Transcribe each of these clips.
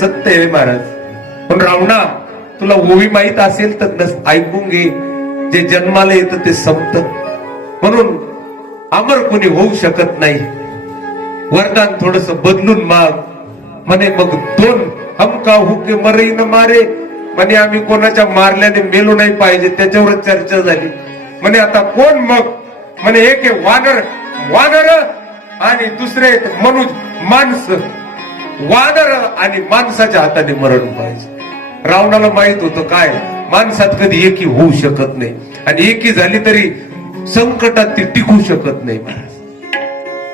सत्य आहे महाराज. पण रावणा, तुला ओवी माहित असेल तर ऐकून घे, जे जन्माला येतं ते संपत, म्हणून अमर कोणी होऊ शकत नाही. वरदान थोडस बदलून माग म्हणे. मग दोन हमका हुके मरे न मारे म्हणे, आम्ही कोणाच्या मारल्याने मेलो नाही पाहिजे, त्याच्यावरच चर्चा झाली म्हणे. आता कोण मग म्हणे, एक आहे वानर आणि दुसरे मनुज माणसं. वानर आणि माणसाच्या हाताने मरण पाहिजे. रावणाला माहित होतं काय, माणसात कधी एकी होऊ शकत नाही, आणि एकी झाली तरी संकटात ती टिकू शकत नाही महाराज.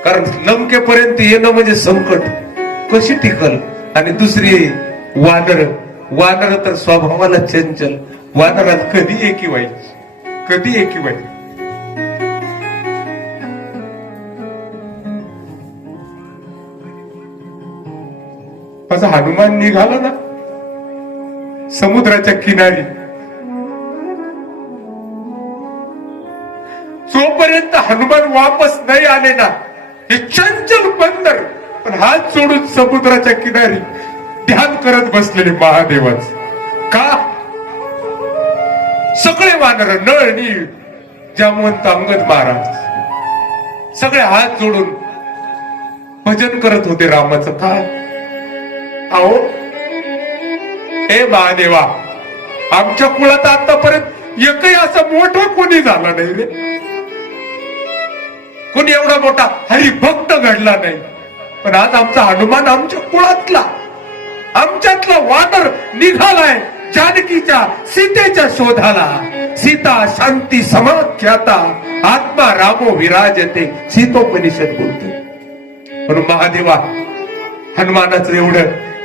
कारण लंकेपर्यंत येणं म्हणजे संकट, कशी टिकल. आणि दुसरी वानर तर स्वभावाला चंचल. वानरात कधी एकी व्हायची, कधी एकी व्हायची. असा हनुमान निघाला ना समुद्राच्या किनारी, जोपर्यंत हनुमान वापस नाही आले ना, हे चंचल बंदर पण हात सोडून समुद्राच्या किनारी ध्यान करत बसलेले महादेवाच. का सगळे वानर, नळ नीळ, जामवंत, अंगद महाराज सगळे हात जोडून भजन करत होते रामाचं. काय अहो हे महादेवा, आमच्या कुळात आतापर्यंत एकही असं मोठं कोणी झाला नाही रे. कोणी एवढा मोठा हरिभक्त घडला नाही. पण आज आमचा हनुमान आमच्या कुळातला, आमच्यातला वानर निघालाय जानकीच्या सीतेच्या शोधाला. सीता शांती समाख्याता आत्मा रामो विराजते, सीतोपनिषद बोलते. म्हणून महादेवा, हनुमानाचं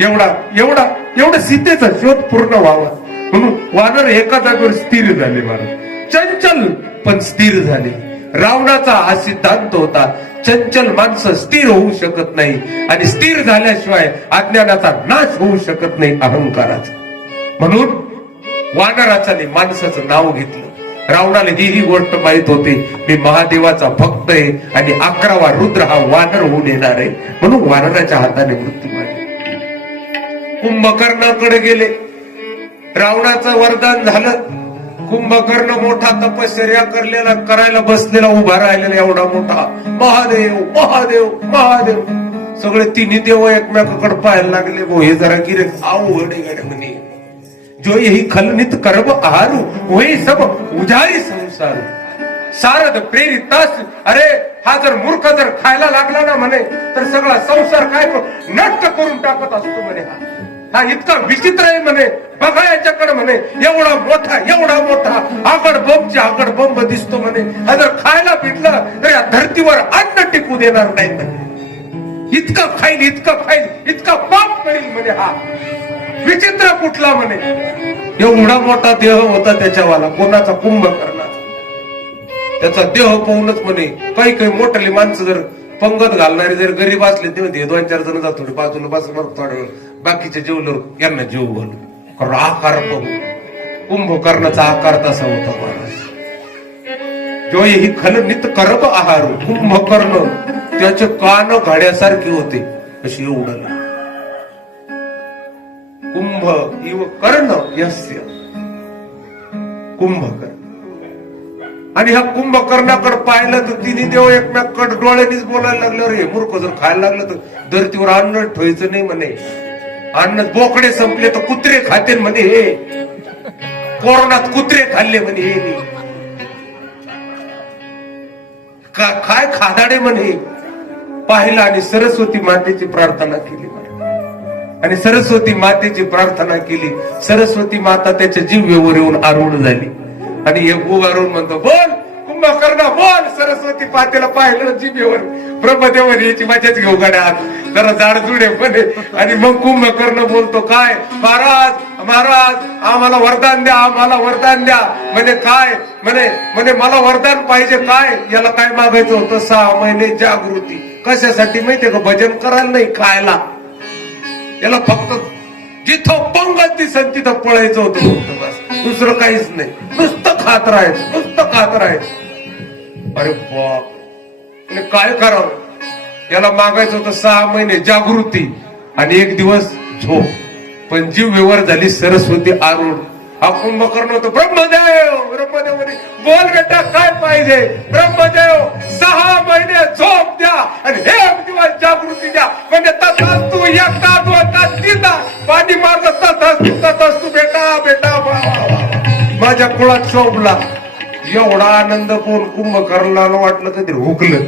एवढा सीतेचा शोध पूर्ण व्हावा म्हणून वानर एका जागेवर स्थिर झाले महाराज. चंचल पण स्थिर झाले. रावणाचा हा सिद्धांत होता, चंचल माणसं स्थिर होऊ शकत नाही, आणि स्थिर झाल्याशिवाय अज्ञानाचा नाश होऊ शकत नाही, अहंकाराचा. म्हणून वानराचा माणसाचं नाव घेतलं. रावणाला ही गोष्ट माहित होती, मी महादेवाचा भक्त आहे आणि 11वा रुद्र हा वानर होऊन येणार आहे, म्हणून वानराच्या हाताने मृत्यू मारली. कुंभकर्णाकडे गेले. रावणाचं वरदान झालं. कुंभकर्ण मोठा तपश्चर्या करायला बसलेला, उभा राहिलेला एवढा मोठा, महादेव महादेव महादेव. सगळे तिन्ही देव एकमेकाकडे पाहायला लागले. वो हे जरा गिरे अवघड आहे म्हणे. जो यही खलनित करब आहारू वही सब उजारी संसार. सारद प्रेरितास, अरे हा जर मूर्ख जर खायला लागला ना म्हणे, तर सगळा संसार काय नष्ट करून टाकत असतो म्हणे. हा इतका विचित्र आहे म्हणे. बघा याच्याकडे म्हणे, एवढा मोठा आगड बंब दिसतो म्हणे. हा जर खायला भेटलं तर या धर्तीवर अन्न टिकू देणार नाही म्हणे. इतका खाईल इतका पाप करील म्हणे. हा विचित्र कुठला म्हणे. एवढा मोठा देह होता त्याच्यावाला, कोणाचा? कुंभकर्णाचा. त्याचा देह पाहूनच म्हणे काही मोठाली माणसं जर पंगत घालणारे जर गरीब असले ते 2-4 जण जात थोडे बाजूला बस, मग थोड्या वेळ बाकीचे जेवलं यांना जेव घालू. कारण आकार पाहू कुंभकर्णाचा आकार तसा होता महाराज. जो ही खलनित करब आहार. कुंभकर्ण त्याचे कान घाड्यासारखे होते, अशी एवढं. कुंभ इव कर्ण यस्य, कुंभकर्ण. आणि ह्या कुंभकर्णाकडे पाहिलं तर तिन्ही देव एकमेकांकडे डोळ्यांनीच बोलायला लागलं, रे मूर्ख जर खायला लागलं तर धरतीवर अन्न ठेवायचं नाही म्हणे. अन्न बोकडे संपले तर कुत्रे खातील म्हणे. हे कोरोनात कुत्रे खाल्ले म्हणे. हे काय खादाडे म्हणे. पाहिला आणि सरस्वती मातेची प्रार्थना केली. आणि सरस्वती मातेची प्रार्थना केली. सरस्वती माता त्याच्या जिव्हेवर येऊन आरूढ झाली. आणि हे उभारून म्हणतो, बोल कुंभकर्ण बोल. सरस्वती मातेला पाहिलं जिभेवर, ब्रह्मदेवाने याची मजाच घेऊ गाड्या जरा जाडजुडे म्हणे. आणि मग कुंभकर्ण बोलतो, काय महाराज आम्हाला वरदान द्या म्हणे. काय म्हणे मला वरदान पाहिजे. काय याला काय मागायचं होतं? 6 महिने जागृती. कशासाठी माहितीये का? भजन करायला नाही, खायला. याला फक्त जिथं पंगत दिसन तिथं पळायचं होतं फक्त, बस दुसरं काहीच नाही. नुसतं खात राहायचं. अरे बाप, काय करावं? याला मागायचं होतं 6 महिने जागृती आणि 1 दिवस झोप. पण जीव व्यवहार झाली सरस्वती आरूढ. हा कुंभकर्ण होतो. ब्रह्मदेव म्हणे बोल बेटा काय पाहिजे. ब्रह्मदेव 6 महिने झोप द्या आणि हे दिवस जागृती द्या. म्हणजे तू एकदा 2दा 3दा पाणी मारलं तू बेटा बेटा माझ्या कुळात शोभला. एवढा आनंद कोण कुंभकर्णाला वाटलं कधी हुकलं.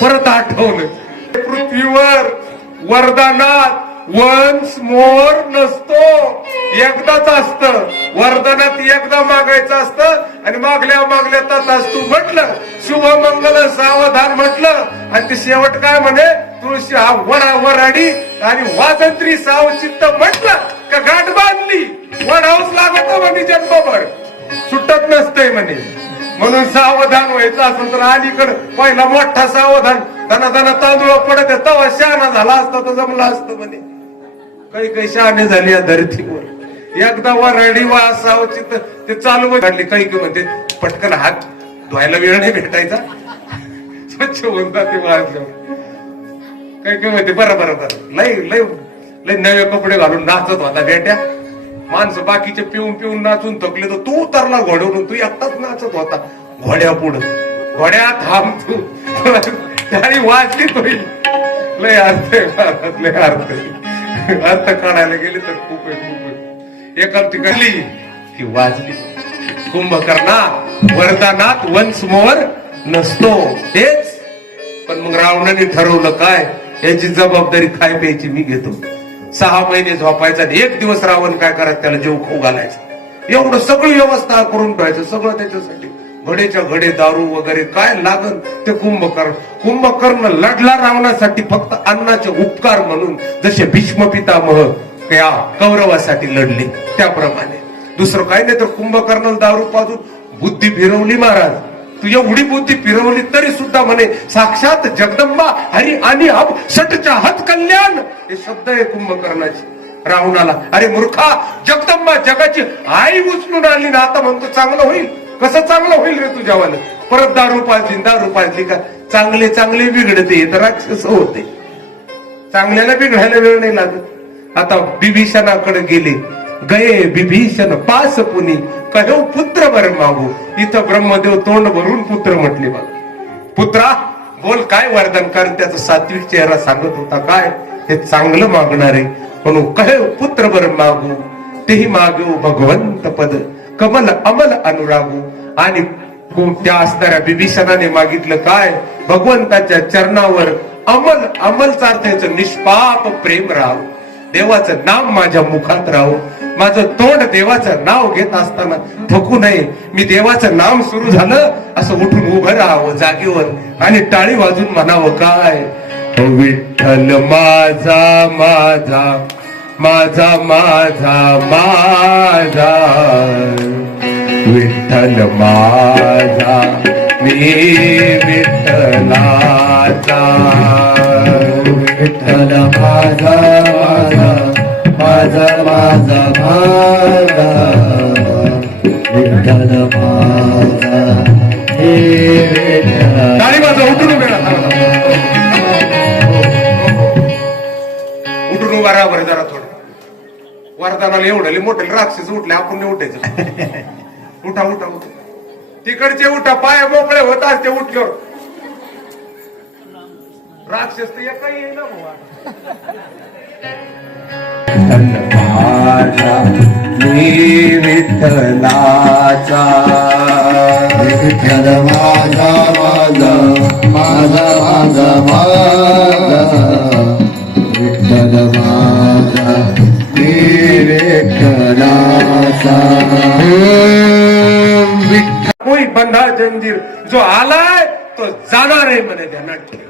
परत आठवलं पृथ्वीवर वरदानात वन्स मोर नसतो, एकदाच असतं. वरदानात एकदा मागायचं असतं आणि मागल्या तू म्हटलं शुभ मंगल सावधान म्हटलं आणि ते शेवट काय म्हणे तुळशी हा वराडी आणि वाजंत्री सावचित्त म्हटलं का गाठ बांधली वडाऊस लागत म्हणे जन्मभर सुटत नसतंय म्हणे. म्हणून सावधान व्हायचं असं तर अलीकडं पहिला मोठा सावधान धना तांदूळ पडत तवा शहाणा झाला असता तर जमला असतं म्हणे. काही शहाणे झाले या धरतीवर. एकदा वराडी वासावची ते चालू काढली. काही म्हणते पटकन हात धुवायला वेळ नाही भेटायचा स्वच्छ होऊन जाते वाजल्यावर. काही म्हणते बरं लय लय लय नवे कपडे घालून नाचत होता बेट्या. माणसं बाकीचे पिऊन नाचून थकले तर तू उतरला घोड्यावरून. तू एकटाच नाचत होता घोड्या पुढं. घोड्या थांब तू त्याने वाजली तो. लय अर्थ लय अर्थ काढायला गेले तर खूप आहे. एका ठिकाणी ती वाजली. कुंभकर्णा वरदानात वन्स मोर नसतो तेच. पण मग रावणाने ठरवलं काय याची जबाबदारी खाय प्यायची मी घेतो. 6 महिने झोपायचा. 1 दिवस रावण काय करायचं त्याला जेव खाऊ घालायचं. एवढं सगळी व्यवस्था करून ठेवायचं सगळं त्याच्यासाठी. घडेच्या घडे दारू वगैरे काय लागल ते कुंभकर्ण लढला रावणासाठी फक्त अन्नाचे उपकार म्हणून. जसे भीष्म पितामह त्या कौरवासाठी लढले त्याप्रमाणे. दुसरं काही नाही तर कुंभकर्णाला दारू पाजून बुद्धी फिरवली महाराज. तू एवढी बुद्धी फिरवली तरी सुद्धा म्हणे साक्षात जगदंबा हरी आणि अब सटच्या हात कल्याण हे शब्द आहे कुंभकर्णाचे रावणाला. अरे मूर्खा जगदंबा जगाची आई उचलून आली ना आता म्हणतो चांगलं होईल. कसं चांगलं होईल रे तुझ्यावाला. परत दारू पाजली का चांगले बिघडते तर राक्षस होते. चांगल्याला बिघडायला वेळ नाही लागत. आता बिभीषणाकडे गेले. गये बिभीषण पास पुनी कहो पुत्र बर मागू. इथं ब्रह्मदेव तोंड भरून पुत्र म्हटले. बघ पुत्रा बोल काय वरदान. कारण त्याचा सात्विक चेहरा सांगत होता काय हे चांगलं मागणार आहे. म्हणून कहो पुत्र बर मागू तेही मागू भगवंत पद कमल अमल अनुरागू. आणि त्या असणाऱ्या बिभीषणाने मागितलं काय भगवंताच्या चरणावर अमलचा अर्थ याचं निष्पाप प्रेम राहावं. देवाचं नाम माझ्या मुखात राहावं. माझं तोंड देवाचं नाव घेत असताना थकू नये. मी देवाचं नाम सुरू झालं असं उठून उभं राहावं जागेवर आणि टाळी वाजून म्हणावं काय विठ्ठल माझा माझा माझा माझा माझा विठ्ठल माझा मी विठ्ठलाचा. विठ्ठल माझा माझा माझा माझा विठ्ठल माझा हे विठ्ठल. टाळी वाजवा उठून उभा राहा बरं जरा थोडं. वरदानाला एवढले मोठे राक्षस उठले आपण नाही उठायचं. उठा उठा उठा तिकडचे उठा. पाय मोकळे होतात ते उठल्यावर. राक्षस तर एकही येईल माझा मी विठ्ठलाचा. विठ्ठल माझा माझा माझा माझा माझा विठ्ठल माझा मी विठ्ठलाचा. कोई बंधा जंजीर जो आलाय तो जाणार आहे म्हणे ध्यानात ठेव.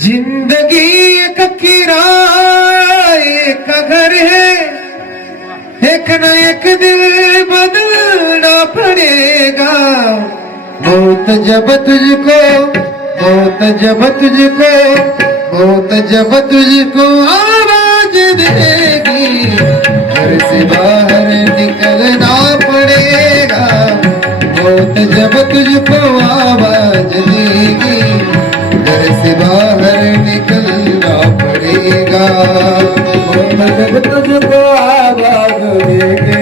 जिंदगी एक किराए एक घर है एक न एक दिल बदलना पड़ेगा. मौत जब तुझको मौत जब तुझको मौत जब तुझको आवाज देगी घर से बाहर निकलना पड़ेगा. मौत जब तुझको आवाज देगी घर से बाहर निकलना पड़ेगा. मौत जब तुझको तुझको आवाज देंगे,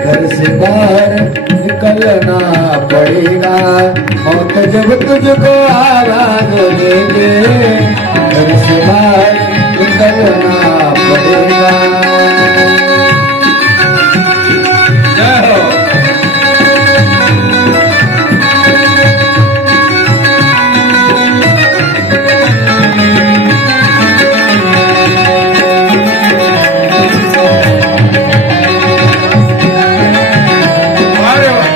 घर से बाहर निकलना पड़ेगा। मौत जब तुझको आवाज देंगे, घर से बाहर निकलना पड़ेगा। जय हो। अरे वाह।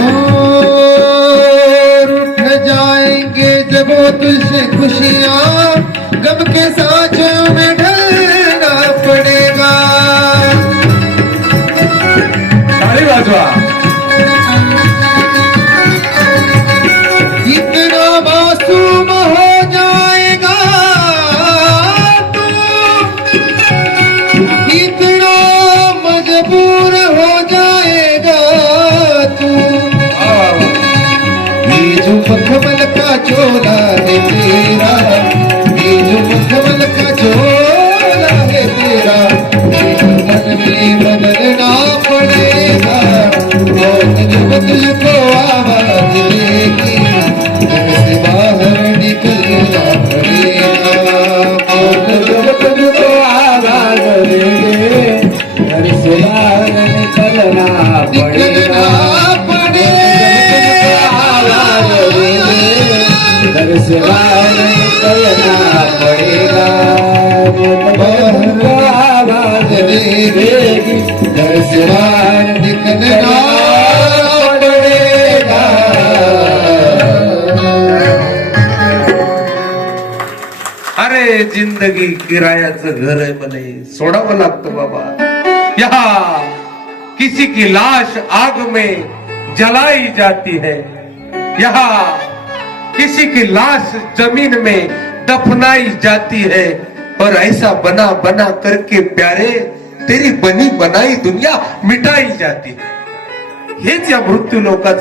और उठ जाएंगे जब वो तुझसे खुशियाँ, गम के सांचों में ढलना पड़ेगा। ताली वाजवा। इतना मासूम हो जाएगा तू, इतना मजबूर हो जाएगा तू। ये जो मखमल का चोला है तेरा, ये जो मखमल का चोला है तेरा, ये मन में बदलना पड़ेगा। मौत जब तुझको आवाज देगी, घर से बाहर निकलना पड़ेगा। मौत जब तुझको आवाज देंगे, घर से बाहर निकलना पड़ेगा। घर से बाहर निकलना पड़ेगा। तुमको आवाज देगी, घर से बाहर निकलना पड़ेगा। अरे जिंदगी किरायाचं घर आहे म्हणे, सोडावं लागतं बाबा। यहाँ किसी की लाश आग में जलाई जाती है, यहाँ किसी की लाश जमीन में दफनाई जाती है, और ऐसा बना बना करके प्यारे तेरी बनी बनाई दुनिया मिटाई जाती है। हेच या मृत्यू लोकांचं